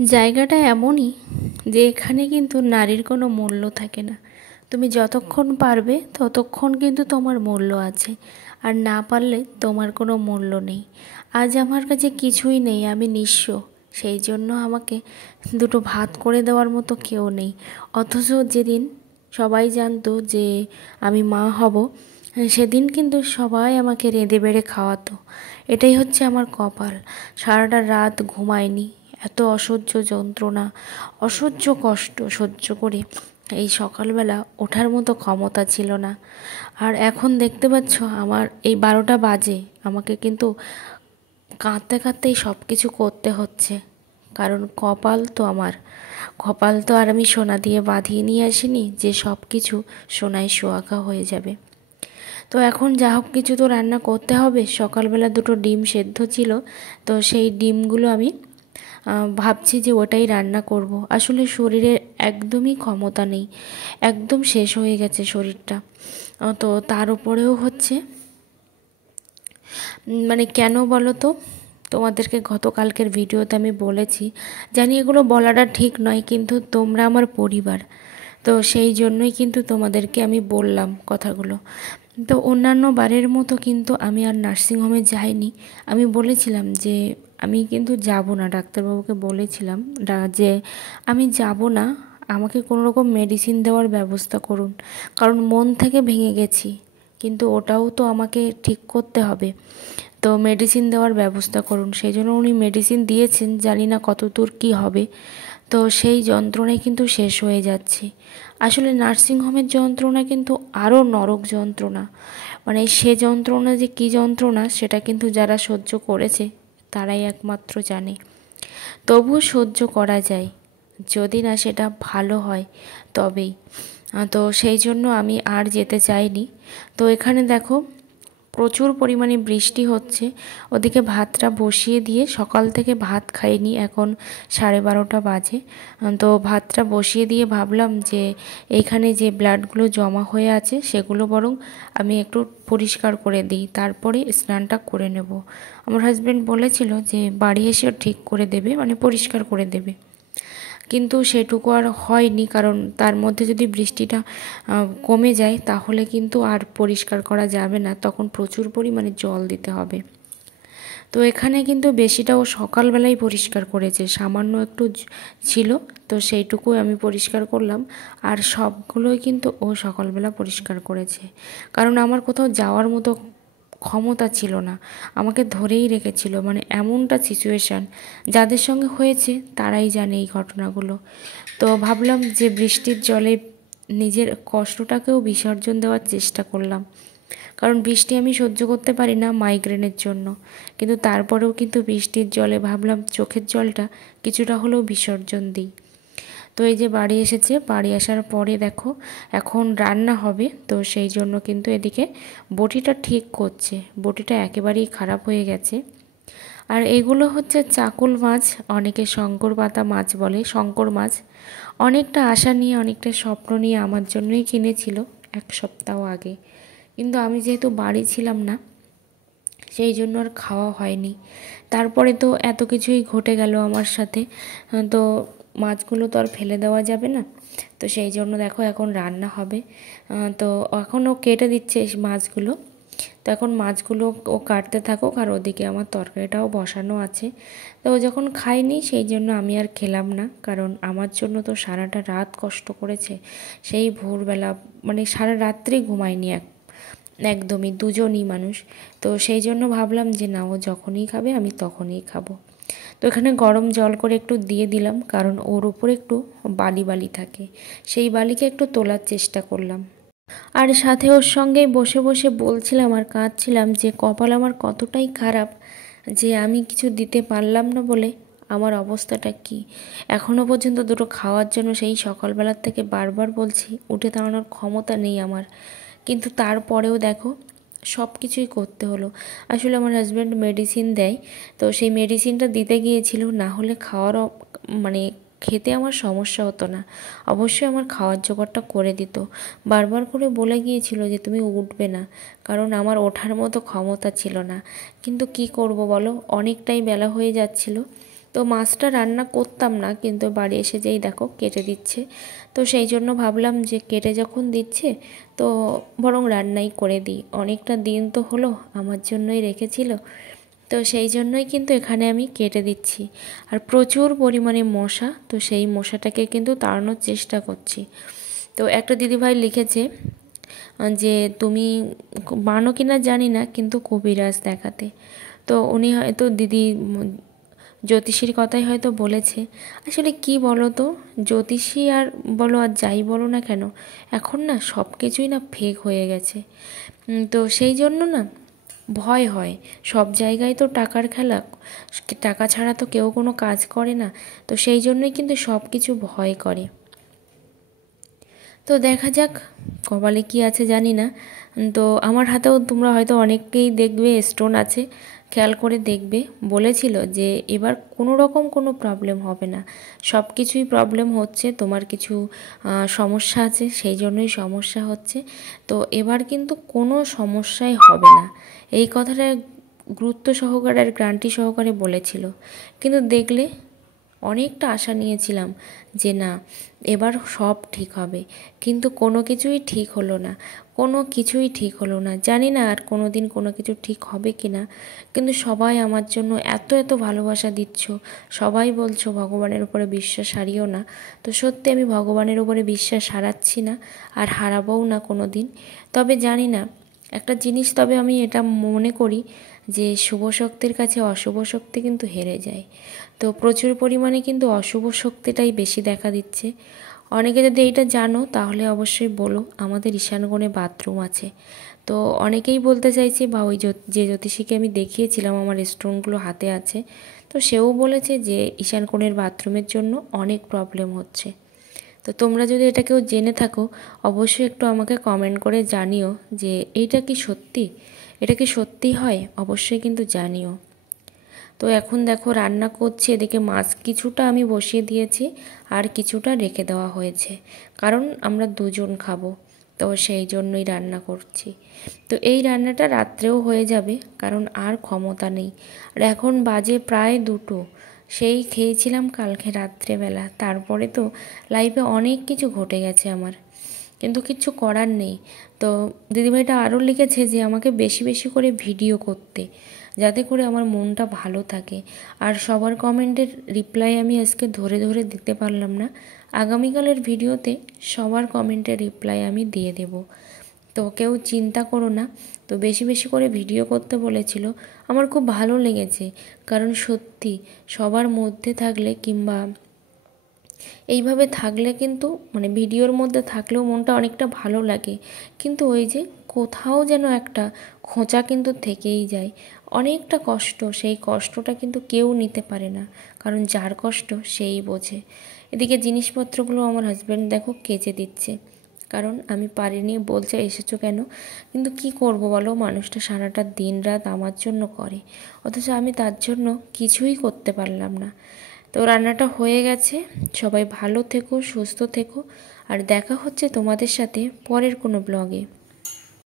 জায়গাটা এমনই যে এখানে কিন্তু নারীর কোনো মূল্য থাকে না। তুমি যতক্ষণ পারবে ততক্ষণ কিন্তু তোমার মূল্য আছে, আর না পারলে তোমার কোনো মূল্য নেই। আজ আমার কাছে কিছুই নেই, আমি নিঃস্ব। সেই জন্য আমাকে দুটো ভাত করে দেওয়ার মতো কেউ নেই। অথচ যেদিন সবাই জানতো যে আমি মা হব, সেদিন কিন্তু সবাই আমাকে রেঁধে বেড়ে খাওয়াতো। এটাই হচ্ছে আমার কপাল। সারাটা রাত ঘুমাইনি, এত অসহ্য যন্ত্রণা, অসহ্য কষ্ট সহ্য করে এই সকালবেলা ওঠার মতো ক্ষমতা ছিল না। আর এখন দেখতে পাচ্ছ আমার এই 12টা বাজে, আমাকে কিন্তু কাঁদতে কাঁদতেই সব কিছু করতে হচ্ছে। কারণ কপাল তো আর আমি সোনা দিয়ে বাঁধিয়ে নিয়ে আসিনি যে সব কিছু সোনায় সোহাগা হয়ে যাবে। তো এখন যা হোক কিছু তো রান্না করতে হবে। সকালবেলা দুটো ডিম সেদ্ধ ছিল, তো সেই ডিমগুলো আমি ভাবছি যে ওটাই রান্না করব। আসলে শরীরের একদমই ক্ষমতা নেই, একদম শেষ হয়ে গেছে শরীরটা। তো তার উপরেও হচ্ছে মানে কেন বলো তো, তোমাদেরকে গতকালকের ভিডিওতে আমি বলেছি, জানি এগুলো বলাটা ঠিক নয়, কিন্তু তোমরা আমার পরিবার, তো সেই জন্যই কিন্তু তোমাদেরকে আমি বললাম কথাগুলো। তো অন্যান্য বারের মতো কিন্তু আমি আর নার্সিংহোমে যাইনি। আমি বলেছিলাম যে আমি কিন্তু যাব না, ডাক্তারবাবুকে বলেছিলাম যে আমি যাব না, আমাকে কোনো রকম মেডিসিন দেওয়ার ব্যবস্থা করুন। কারণ মন থেকে ভেঙে গেছি, কিন্তু ওটাও তো আমাকে ঠিক করতে হবে। তো মেডিসিন দেওয়ার ব্যবস্থা করুন। সেই জন্য উনি মেডিসিন দিয়েছেন, জানি না কত দূর কী হবে। তো সেই যন্ত্রণায় কিন্তু শেষ হয়ে যাচ্ছি। আসলে নার্সিংহোমের যন্ত্রণা কিন্তু আরও নরক যন্ত্রণা। মানে সে যন্ত্রণা যে কী যন্ত্রণা সেটা কিন্তু যারা সহ্য করেছে তারাই একমাত্র জানে। তবুও সহ্য করা যায়, যদি না সেটা ভালো হয় তবেই। তো সেই জন্য আমি আর যেতে চাইনি। তো এখানে দেখো প্রচুর পরিমাণে বৃষ্টি হচ্ছে। ওদিকে ভাতটা বসিয়ে দিয়ে, সকাল থেকে ভাত খাইনি, এখন 12:30 বাজে। তো ভাতটা বসিয়ে দিয়ে ভাবলাম যে এইখানে যে ব্লাডগুলো জমা হয়ে আছে সেগুলো বরং আমি একটু পরিষ্কার করে দিই, তারপরে স্নানটা করে নেব। আমার হাজব্যান্ড বলেছিল যে বাড়ি এসেও ঠিক করে দেবে, মানে পরিষ্কার করে দেবে, কিন্তু সেটুকু আর হয়নি। কারণ তার মধ্যে যদি বৃষ্টিটা কমে যায় তাহলে কিন্তু আর পরিষ্কার করা যাবে না, তখন প্রচুর পরিমাণে জল দিতে হবে। তো এখানে কিন্তু বেশিটাও সকালবেলাই পরিষ্কার করেছে, সামান্য একটু ছিল, তো সেইটুকুই আমি পরিষ্কার করলাম। আর সবগুলোই কিন্তু ও সকালবেলা পরিষ্কার করেছে, কারণ আমার কোথাও যাওয়ার মতো ক্ষমতা ছিল না, আমাকে ধরেই রেখেছিল। মানে এমনটা সিচুয়েশান, যাদের সঙ্গে হয়েছে তারাই জানে এই ঘটনাগুলো। তো ভাবলাম যে বৃষ্টির জলে নিজের কষ্টটাকেও বিসর্জন দেওয়ার চেষ্টা করলাম, কারণ বৃষ্টি আমি সহ্য করতে পারি না মাইগ্রেনের জন্য। কিন্তু তারপরেও কিন্তু বৃষ্টির জলে ভাবলাম চোখের জলটা কিছুটা হলেও বিসর্জন দিই। তো এই যে বাড়ি এসেছে, বাড়ি আসার পরে দেখো এখন রান্না হবে। তো সেই জন্য কিন্তু এদিকে বটিটা ঠিক করছে, বটিটা একেবারেই খারাপ হয়ে গেছে। আর এগুলো হচ্ছে চাকুল মাছ, অনেকে শঙ্কর পাতা মাছ বলে, শঙ্কর মাছ। অনেকটা আশা নিয়ে, অনেকটা স্বপ্ন নিয়ে আমার জন্যই কিনেছিল 1 সপ্তাহ আগে, কিন্তু আমি যেহেতু বাড়ি ছিলাম না সেই জন্য আর খাওয়া হয়নি। তারপরে তো এত কিছুই ঘটে গেল আমার সাথে, তো মাছগুলো তো আর ফেলে দেওয়া যাবে না। তো সেই জন্য দেখো এখন রান্না হবে। তো এখনও কেটে দিচ্ছে এই মাছগুলো। তো এখন মাছগুলো ও কাটতে থাকুক, আর ওদিকে আমার তরকারিটাও বসানো আছে। তো ও যখন খায়নি সেই জন্য আমি আর খেলাম না, কারণ আমার জন্য তো সারাটা রাত কষ্ট করেছে। সেই ভোরবেলা, মানে সারা রাত্রি ঘুমায়নি একদমই, দুজনই মানুষ। তো সেই জন্য ভাবলাম যে না, ও যখনই খাবে আমি তখনই খাবো। তো এখানে গরম জল করে একটু দিয়ে দিলাম, কারণ ওর উপরে একটু বালি বালি থাকে, সেই বালিকে একটু তোলার চেষ্টা করলাম। আর সাথে ওর সঙ্গেই বসে বসে বলছিলাম আর কাঁদছিলাম যে কপাল আমার কতটাই খারাপ যে আমি কিছু দিতে পারলাম না বলে আমার অবস্থাটা কি। এখনও পর্যন্ত দুটো খাওয়ার জন্য সেই সকালবেলার থেকে বারবার বলছি, উঠে দাঁড়ানোর ক্ষমতা নেই আমার, কিন্তু তারপরেও দেখো সব কিছুই করতে হলো। আসলে আমার হাজব্যান্ড মেডিসিন দেয়, তো সেই মেডিসিনটা দিতে গিয়েছিল, না হলে খাওয়ারও মানে খেতে আমার সমস্যা হতো না, অবশ্যই আমার খাওয়ার জোগাড়টা করে দিত। বারবার করে বলে গিয়েছিল যে তুমি উঠবে না, কারণ আমার ওঠার মতো ক্ষমতা ছিল না। কিন্তু কি করব বলো, অনেকটাই বেলা হয়ে যাচ্ছিল। তো মাছটা রান্না করতাম না, কিন্তু বাড়ি এসে যেই দেখো কেটে দিচ্ছে, তো সেই জন্য ভাবলাম যে কেটে যখন দিচ্ছে তো বরং রান্নাই করে দিই। অনেকটা দিন তো হলো আমার জন্যই রেখেছিল, তো সেই জন্যই কিন্তু এখানে আমি কেটে দিচ্ছি। আর প্রচুর পরিমাণে মশা, তো সেই মশাটাকে কিন্তু তাড়ানোর চেষ্টা করছি। তো একটা দিদিভাই লিখেছে যে তুমি মানো কি না জানি না, কিন্তু কবিরাজ দেখাতে। তো উনি হয়তো দিদি জ্যোতিষীর কথাই হয়তো বলেছে। আসলে কি বলো তো, জ্যোতিষী আর বলো আর যাই বলো না কেন, এখন না সব কিছুই না ফেক হয়ে গেছে। তো সেই জন্য না ভয় হয়। সব জায়গায় তো টাকার খেলা, টাকা ছাড়া তো কেউ কোনো কাজ করে না। তো সেই জন্যই কিন্তু সব কিছু ভয় করে। তো দেখা যাক কপালে কি আছে জানি না। তো আমার হাতেও তোমরা হয়তো অনেকেই দেখবে স্টোন আছে, খেয়াল করে দেখবে। বলেছিল যে এবার কোনো রকম কোনো প্রবলেম হবে না, সব কিছুই প্রবলেম হচ্ছে, তোমার কিছু সমস্যা আছে সেই জন্যই সমস্যা হচ্ছে। তো এবার কিন্তু কোনো সমস্যাই হবে না, এই কথাটা গুরুত্ব সহকারে আর গ্যারান্টি সহকারে বলেছিল। কিন্তু দেখলে অনেকটা আশা নিয়েছিলাম যে না এবার সব ঠিক হবে, কিন্তু কোনো কিছুই ঠিক হলো না, কোনো কিছুই ঠিক হলো না। জানি না আর কোনো দিন কোনো কিছু ঠিক হবে কি না, কিন্তু সবাই আমার জন্য এত এত ভালোবাসা দিচ্ছ, সবাই বলছো ভগবানের উপরে বিশ্বাস হারিও না। তো সত্যি আমি ভগবানের উপরে বিশ্বাস হারাচ্ছি না, আর হারাবও না কোনো দিন। তবে জানি না একটা জিনিস, তবে আমি এটা মনে করি যে শুভ শক্তির কাছে অশুভ শক্তি কিন্তু হেরে যায়। তো প্রচুর পরিমাণে কিন্তু অশুভ শক্তিটাই বেশি দেখা দিচ্ছে। অনেকে যদি এইটা জানো তাহলে অবশ্যই বলো, আমাদের ঈশানকোণে বাথরুম আছে। তো অনেকেই বলতে চাইছে, বা ওই যে জ্যোতিষীকে আমি দেখিয়েছিলাম আমার স্টোনগুলো হাতে আছে, তো সেও বলেছে যে ঈশানকোণের বাথরুমের জন্য অনেক প্রবলেম হচ্ছে। তো তোমরা যদি এটা কেউ জেনে থাকো অবশ্যই একটু আমাকে কমেন্ট করে জানিও যে এইটা কি সত্যি, এটা কি সত্যি হয়, অবশ্যই কিন্তু জানিও। তো এখন দেখো রান্না করছি, এদিকে মাছ কিছুটা আমি বসিয়ে দিয়েছি আর কিছুটা রেখে দেওয়া হয়েছে, কারণ আমরা দুজন খাবো, তো সেই জন্যই রান্না করছি। তো এই রান্নাটা রাত্রেও হয়ে যাবে, কারণ আর ক্ষমতা নেই। আর এখন বাজে প্রায় 2টো, সেই খেয়েছিলাম কালকে রাত্রেবেলা। তারপরে তো লাইফে অনেক কিছু ঘটে গেছে আমার, কিন্তু কিচ্ছু করার নেই। তো দিদিভাইটা আরও লিখেছে যে আমাকে বেশি বেশি করে ভিডিও করতে, যাতে করে আমার মনটা ভালো থাকে। আর সবার কমেন্টের রিপ্লাই আমি আজকে ধরে ধরে দিতে পারলাম না, আগামীকালের ভিডিওতে সবার কমেন্টের রিপ্লাই আমি দিয়ে দেব। তো কেউ চিন্তা করো না। তো বেশি বেশি করে ভিডিও করতে বলেছিল, আমার খুব ভালো লেগেছে, কারণ সত্যি সবার মধ্যে থাকলে কিংবা এইভাবে থাকলে কিন্তু মানে ভিডিওর মধ্যে থাকলেও মনটা অনেকটা ভালো লাগে, কিন্তু ওই যে কোথাও যেন একটা খোঁচা কিন্তু থেকেই যায়, অনেকটা কষ্ট। সেই কষ্টটা কিন্তু কেউ নিতে পারে না, কারণ যার কষ্ট সেই বোঝে। এদিকে জিনিসপত্রগুলো আমার হাজব্যান্ড দেখো কেচে দিচ্ছে, কারণ আমি পারিনি, বলছে এসেছো কেন। কিন্তু কি করব বলো, মানুষটা সারাটা দিন রাত আমার জন্য করে, অথচ আমি তার জন্য কিছুই করতে পারলাম না। তো রান্নাটা হয়ে গেছে। সবাই ভালো থেকো, সুস্থ থেকো, আর দেখা হচ্ছে তোমাদের সাথে পরের কোনো ব্লগে।